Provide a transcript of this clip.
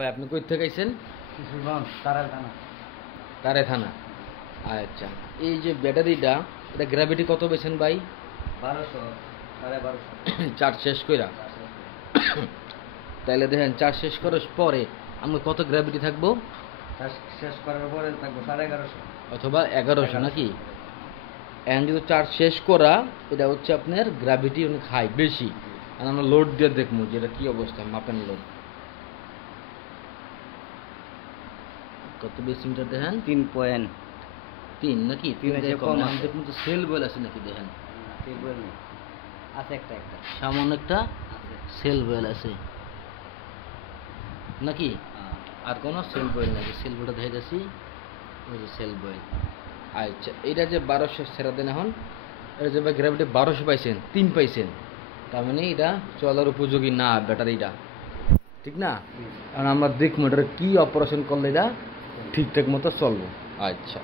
ভাই আপনি কই থেকে আইছেন? তারে থানা। আচ্ছা, এই যে ব্যাটারিটা, এটা গ্র্যাভিটি কত পেয়েছেন ভাই? 1200 1250 চার্জ শেষ কইরা। তাইলে দেখেন চার্জ শেষ করার পরে আমরা কত গ্র্যাভিটি থাকবো? শেষ করার পরে থাকবো 1150 অথবা 1100 নাকি? এখন যদি চার্জ শেষ করা, এটা হচ্ছে আপনার গ্র্যাভিটি অনেক হাই, বেশি। আর আমরা লোড দিয়ে দেখবো যে এটা কি অবস্থা, মাপেন লোড কত বেশি মিটার দেখেন? 3.3 নাকি? 3 এর কম কম আমাদের কিন্তু সেল বয়েল আছে নাকি দেখেন? আছে একটা সামান্য একটা আছে সেল বয়েল আছে নাকি? আর কোনো সেল বয়েল নাকি? সেল বয়েলটা দেখে যাচ্ছি, ওই যে সেল বয়েল। আচ্ছা, এটা যে 1200 ছেড়া দেন এখন, এটা যে গ্র্যাভিটি 1200 পাইছেন, 3 পাইছেন, তার মানে এটা চলার উপযোগী না ব্যাটারিটা, ঠিক না? কারণ আমরা দেখবো এটা কি অপারেশন করলে এটা ঠিকঠাক মতো চলবো। আচ্ছা।